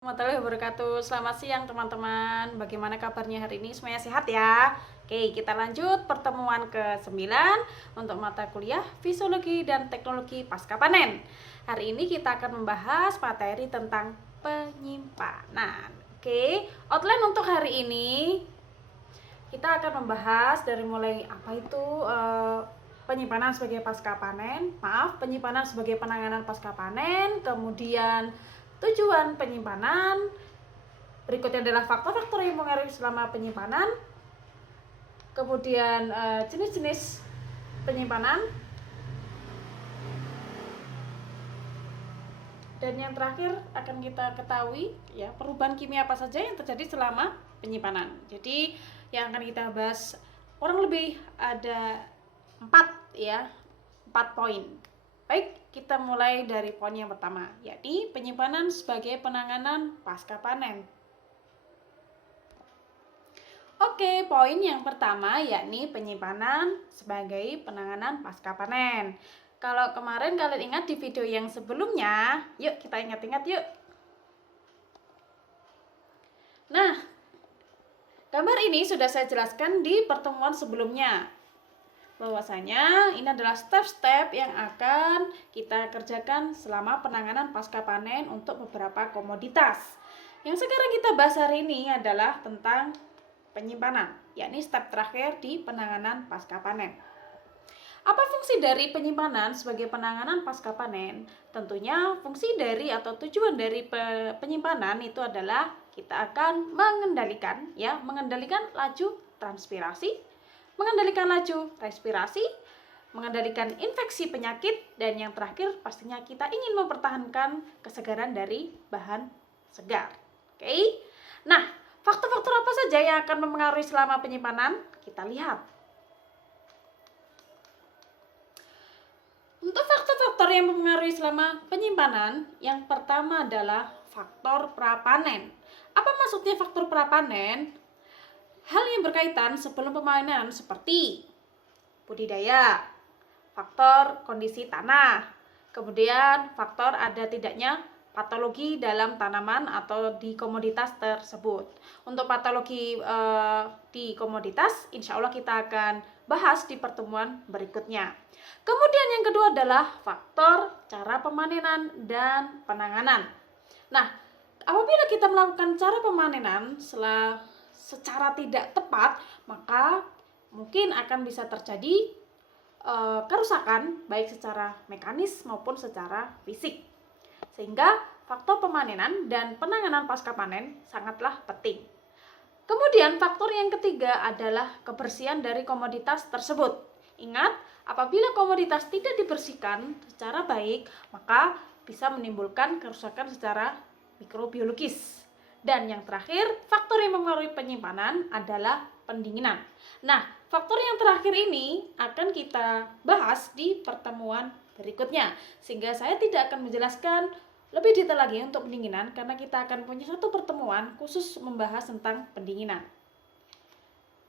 Warahmatullahi wabarakatuh. Selamat siang teman-teman. Bagaimana kabarnya hari ini? Semuanya sehat ya? Oke, kita lanjut pertemuan ke-9 untuk mata kuliah Fisiologi dan Teknologi Pasca Panen. Hari ini kita akan membahas materi tentang penyimpanan. Oke, outline untuk hari ini kita akan membahas dari mulai apa itu penyimpanan sebagai pasca panen, penyimpanan sebagai penanganan pasca panen, kemudian tujuan penyimpanan, berikutnya adalah faktor-faktor yang mempengaruhi selama penyimpanan, kemudian jenis-jenis penyimpanan, dan yang terakhir akan kita ketahui ya perubahan kimia apa saja yang terjadi selama penyimpanan. Jadi yang akan kita bahas kurang lebih ada 4 poin. Baik, kita mulai dari poin yang pertama, yakni penyimpanan sebagai penanganan pasca panen. Oke, poin yang pertama yakni penyimpanan sebagai penanganan pasca panen. Kalau kemarin kalian ingat di video yang sebelumnya, yuk kita ingat-ingat yuk. Nah, gambar ini sudah saya jelaskan di pertemuan sebelumnya, bahwasanya ini adalah step-step yang akan kita kerjakan selama penanganan pasca panen untuk beberapa komoditas. Yang sekarang kita bahas hari ini adalah tentang penyimpanan, yakni step terakhir di penanganan pasca panen. Apa fungsi dari penyimpanan sebagai penanganan pasca panen? Tentunya fungsi dari atau tujuan dari penyimpanan itu adalah kita akan mengendalikan laju transpirasi, mengendalikan laju respirasi, mengendalikan infeksi penyakit, dan yang terakhir pastinya kita ingin mempertahankan kesegaran dari bahan segar. Oke. Nah, faktor-faktor apa saja yang akan mempengaruhi selama penyimpanan? Kita lihat. Untuk faktor-faktor yang mempengaruhi selama penyimpanan, yang pertama adalah faktor prapanen. Apa maksudnya faktor prapanen? Hal yang berkaitan sebelum pemanen seperti budidaya, faktor kondisi tanah, kemudian faktor ada tidaknya patologi dalam tanaman atau di komoditas tersebut. Untuk patologi di komoditas, insya Allah kita akan bahas di pertemuan berikutnya. Kemudian yang kedua adalah faktor cara pemanenan dan penanganan. Nah, apabila kita melakukan cara pemanenan secara tidak tepat, maka mungkin akan bisa terjadi kerusakan baik secara mekanis maupun secara fisik. Sehingga faktor pemanenan dan penanganan pasca panen sangatlah penting. Kemudian faktor yang ketiga adalah kebersihan dari komoditas tersebut. Ingat, apabila komoditas tidak dibersihkan secara baik, maka bisa menimbulkan kerusakan secara mikrobiologis. Dan yang terakhir, faktor yang mempengaruhi penyimpanan adalah pendinginan. Nah, faktor yang terakhir ini akan kita bahas di pertemuan berikutnya, sehingga saya tidak akan menjelaskan lebih detail lagi untuk pendinginan, karena kita akan punya satu pertemuan khusus membahas tentang pendinginan.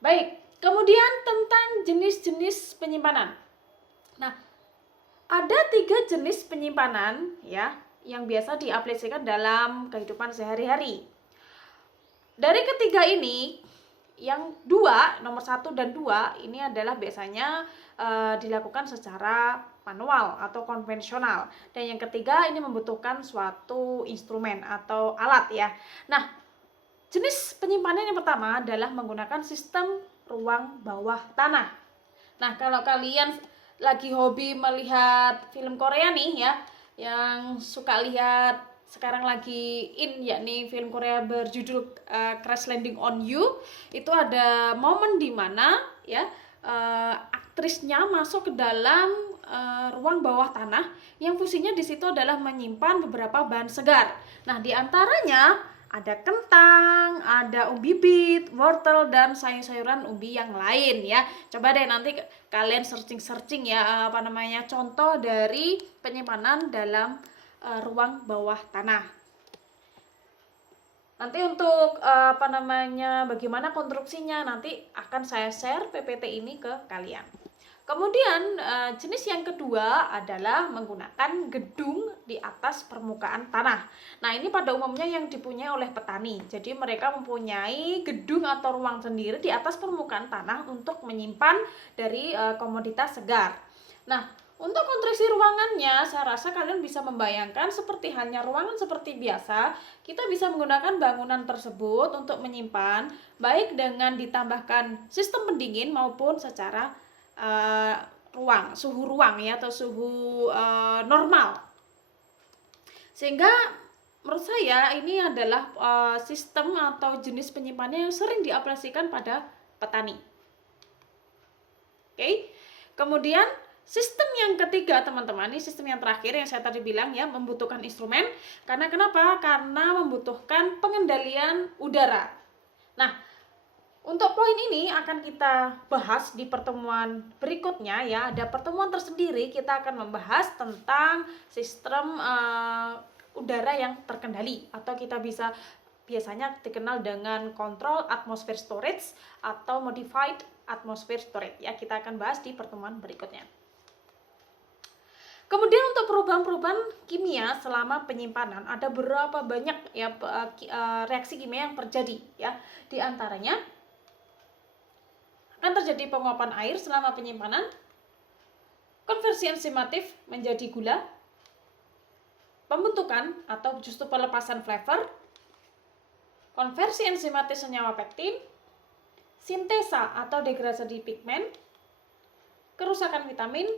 Baik, kemudian tentang jenis-jenis penyimpanan. Nah, ada 3 jenis penyimpanan ya yang biasa diaplikasikan dalam kehidupan sehari-hari. Dari ketiga ini, yang nomor 1 dan 2 ini adalah biasanya dilakukan secara manual atau konvensional. Dan yang ketiga ini membutuhkan suatu instrumen atau alat ya. Nah, jenis penyimpanan yang pertama adalah menggunakan sistem ruang bawah tanah. Nah, kalau kalian lagi hobi melihat film Korea nih ya, yang suka lihat sekarang lagi yakni film Korea berjudul Crash Landing on You, itu ada momen di mana ya aktrisnya masuk ke dalam ruang bawah tanah yang fungsinya di situ adalah menyimpan beberapa bahan segar. Nah, diantaranya ada kentang, ada ubi bit, wortel, dan sayur-sayuran ubi yang lain ya. Coba deh nanti kalian searching ya contoh dari penyimpanan dalam ruang bawah tanah. Nanti untuk bagaimana konstruksinya nanti akan saya share PPT ini ke kalian. Kemudian jenis yang kedua adalah menggunakan gedung di atas permukaan tanah. Nah, ini pada umumnya yang dipunyai oleh petani. Jadi mereka mempunyai gedung atau ruang sendiri di atas permukaan tanah untuk menyimpan dari komoditas segar. Nah, untuk konstruksi ruangannya, saya rasa kalian bisa membayangkan seperti halnya ruangan seperti biasa. Kita bisa menggunakan bangunan tersebut untuk menyimpan, baik dengan ditambahkan sistem pendingin maupun secara suhu ruang ya, atau suhu normal. Sehingga menurut saya ini adalah sistem atau jenis penyimpanannya yang sering diaplikasikan pada petani. Oke. Kemudian sistem yang ketiga, teman-teman, ini sistem yang terakhir yang saya tadi bilang ya, membutuhkan instrumen. Karena kenapa? Karena membutuhkan pengendalian udara. Nah, untuk poin ini akan kita bahas di pertemuan berikutnya ya. Ada pertemuan tersendiri, kita akan membahas tentang sistem udara yang terkendali, atau kita bisa biasanya dikenal dengan control atmosphere storage atau modified atmosphere storage ya. Kita akan bahas di pertemuan berikutnya. Kemudian untuk perubahan-perubahan kimia selama penyimpanan, ada berapa banyak ya reaksi kimia yang terjadi ya. Di antaranya akan terjadi penguapan air selama penyimpanan, konversi enzimatif menjadi gula, pembentukan atau justru pelepasan flavor, konversi enzimatis senyawa pektin, sintesa atau degradasi pigmen, kerusakan vitamin,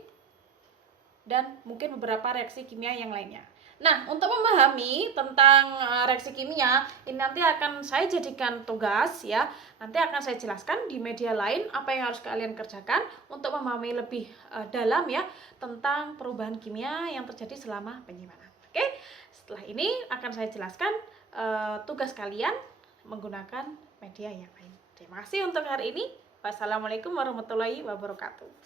dan mungkin beberapa reaksi kimia yang lainnya. Nah, untuk memahami tentang reaksi kimia, ini nanti akan saya jadikan tugas ya. Nanti akan saya jelaskan di media lain apa yang harus kalian kerjakan untuk memahami lebih dalam ya tentang perubahan kimia yang terjadi selama penyimpanan. Oke, setelah ini akan saya jelaskan tugas kalian menggunakan media yang lain. Terima kasih untuk hari ini. Wassalamualaikum warahmatullahi wabarakatuh.